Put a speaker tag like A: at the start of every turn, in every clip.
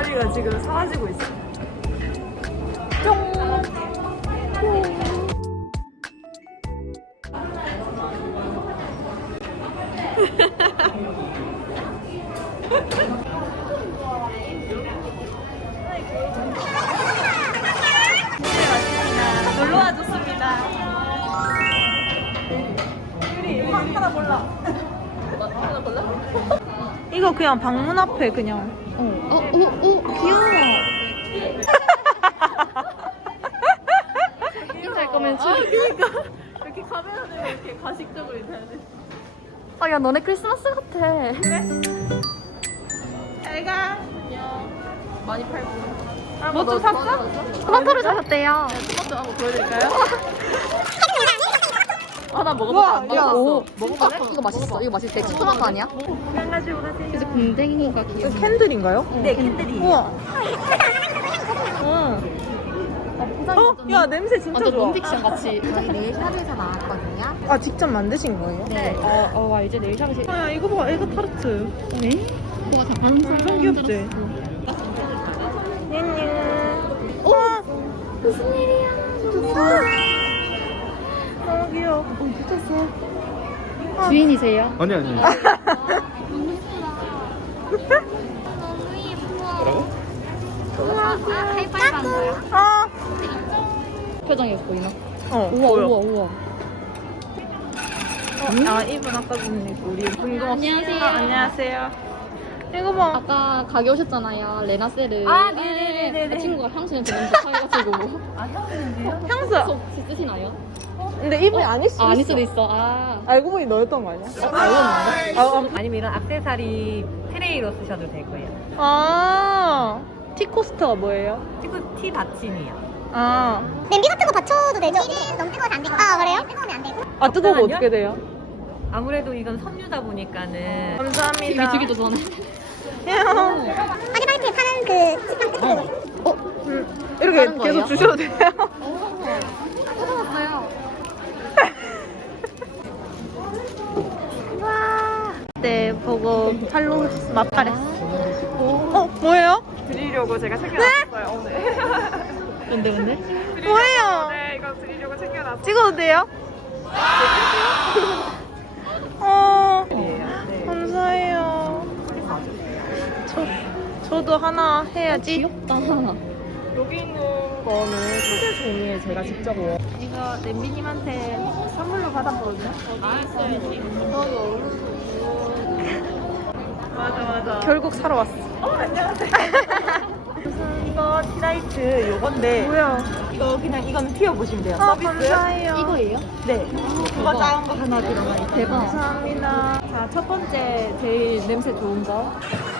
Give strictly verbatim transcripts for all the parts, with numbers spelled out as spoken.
A: 목소리가 지금 사라지고 있어. 쫑. 놀러 와줬습니다. 유리, 하나 몰라. 하나 몰라? 이거 그냥 방문 앞에 그냥.
B: 어, 어, 오, 오, 귀여워. 인사할 거면 줄.
A: 아, 그니까. 이렇게 카메라를 이렇게 가식적으로 인사해야 돼.
B: 아, 야, 너네 크리스마스 같아.
A: 그래? 잘 가. 안녕. 많이 팔고. 아, 뭐 좀 샀어?
B: 토마토를 사셨대요.
A: 토마토 한번 보여드릴까요? 아, 나 먹어봤어.
B: 와,
A: 안
B: 야,
A: 먹어봤어.
B: 먹어볼래? 이거 맛있어. 이거 맛있어. 대치 토마토 아니야?
A: 건강하시고 하세요.
B: 그래서 곰댕이가 귀여워.
A: 캔들인가요?
B: 네, 캔들이에요.
A: 우와. 응. 어? 야, 냄새 진짜
B: 완전
A: 좋아.
B: 논픽션 같이.
C: 저희 네일샵에서 나왔거든요.
A: 아, 직접 만드신 거예요?
B: 네. 어, 어, 와, 이제 네일샵에서.
A: 아, 야, 이거 봐. 이거 타르트.
B: 네? 와, 다 다른 사람
A: 엄청 귀엽지? 안녕.
B: 어? 무슨 일이야?
A: 너무 귀여워.
B: 어, 붙었어. 주인이세요?
D: 아니 아니.
C: 너무 예뻐.
D: 뭐라고?
C: 아, 하이파이브 한 거야?
A: 아.
B: 표정이 보이나?
A: 어,
B: 우와,
A: 보여.
B: 우와, 우와.
A: 어, 아, 이분 아까 전에 우리 궁금했어.
B: 안녕하세요.
A: 아, 안녕하세요. 이거 봐.
B: 아까 가게 오셨잖아요. 레나셀을.
C: 아, 네네네네.
B: 그 친구가 향수 냄새 너무 좋아해가지고.
C: 아, 향수는데요?
A: 향수.
B: 혹시 쓰시나요?
A: 근데 이분이 아닐 수도
B: 아, 아닐
A: 있어.
B: 수도 있어. 아.
A: 알고 보니 너였던 거 아니야? 알고 아,
E: 아니면 이런 액세서리 트레이로 쓰셔도 되고요.
A: 아, 티코스터가 뭐예요?
E: 그리고 티 받침이요.
A: 아,
C: 냄비 같은 거 받쳐도 되죠? 일 너무 뜨거워서 안 되고. 아, 그래요? 뜨거우면 안 되고.
A: 아 뜨거우면
E: 잠깐만요.
A: 어떻게 돼요?
E: 아무래도 이건 섬유다 보니까는
A: 감사합니다.
B: 되게 되게 좋아하네.
A: 형,
C: 아디바이트에 파는 그 식빵 같은 거.
B: 어?
A: 음, 이렇게
B: 다른
A: 계속
B: 거예요?
A: 주셔도 돼요?
B: 찾아왔어요.
A: 와. 네, 보고 팔로우 맛발했어. 어, 뭐예요?
F: 드리려고 제가 챙겨놨어요 오늘.
B: 근데 근데?
A: 뭐예요?
F: 네, 이거 드리려고 챙겨놨어요.
A: 찍어도 돼요? 어, 감사해요. 저, 저도 하나 해야지.
B: 귀엽다.
F: 여기 있는 거는 소재 종이에 제가 직접 워.
A: 이거 냄비님한테 선물로 받았거든요.
F: 맞아 맞아.
A: 결국 사러 왔어.
F: 어 안녕하세요. 이거 티라이트 요건데
A: 뭐야?
F: 이거 그냥 이거는 피워 보시면 돼요.
A: 아,
F: 서비스.
A: 감사해요.
B: 이거예요?
F: 네. 그거 작은 거 하나 들어가 있어요.
B: 대박.
A: 감사합니다. 자, 첫 번째 제일 냄새 좋은 거.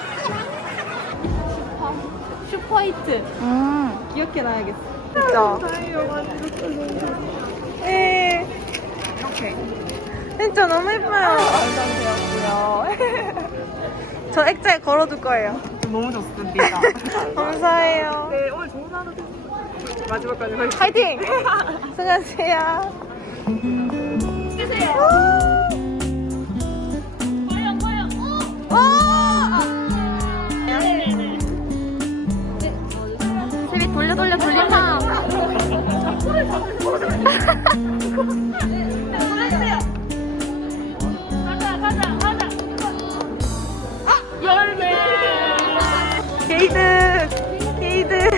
A: 슈퍼. 슈퍼히트.
B: 음.
A: 기억해놔야겠어. 진짜. 네.
F: 이렇게.
A: 진짜 너무 예뻐요.
F: 완성되었고요.
A: 저 액자에 걸어둘 거예요.
F: 너무 좋습니다.
A: 감사해요.
F: 네 오늘 좋은 하루 되세요. 마지막까지 화이팅.
A: 파이팅! 수고하세요.
B: 세비 돌려 돌려 돌림판.
A: 게이드! 게이드!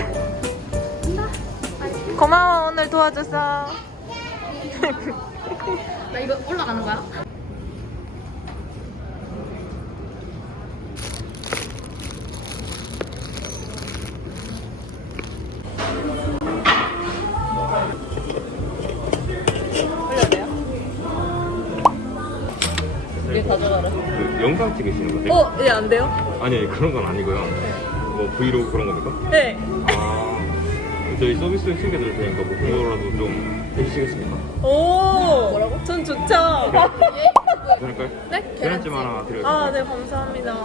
A: 고마워, 오늘 도와줘서.
B: 나 이거 올라가는 거야? 우리 가져가라.
D: 그 영상 찍으시는 거세요?
A: 어, 예, 안 돼요?
D: 아니 그런 건 아니고요. 뭐 브이로그 그런 겁니까?
A: 네.
D: 아 저희 서비스 챙겨드릴 테니까 뭐 그거라도 좀 해주시겠습니까?
A: 오! 뭐라고? 전 좋죠.
D: 괜찮을까요?
A: 네?
D: 계란찜 하나 드려도
A: 아,
D: 될까요?
A: 네, 감사합니다.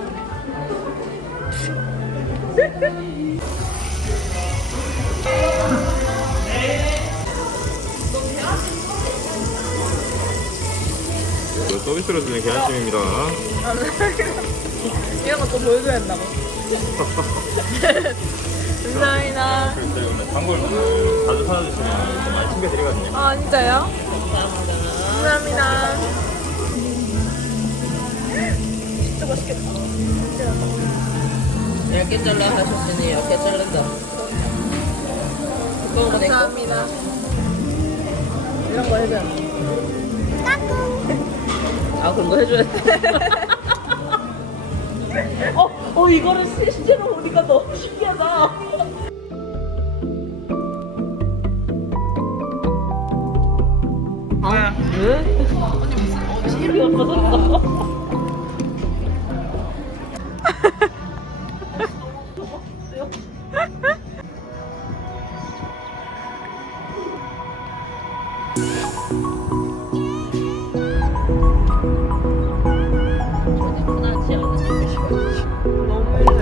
D: 그 서비스로 드리는 계란찜입니다.
A: 이런 것도 보여줘야 한다고. 감사합니다.
D: 글쎄요, 근데 단골 자주 사주시면 좀 많이 챙겨드리거든요.
A: 아 진짜요? 감사합니다. 진짜 맛있겠다.
B: 얇게 잘라 하셨으니 얇게 자른다. 두꺼운 거 내고.
A: 감사합니다.
F: 이런 거 해줘야 돼.
B: 아 그런 거 해줘야 돼. 어, 어 이거를 실제로 보니까 너무 신기하다. 아, 왜? 언니 무슨 어지럽이 없어졌어?
A: 너무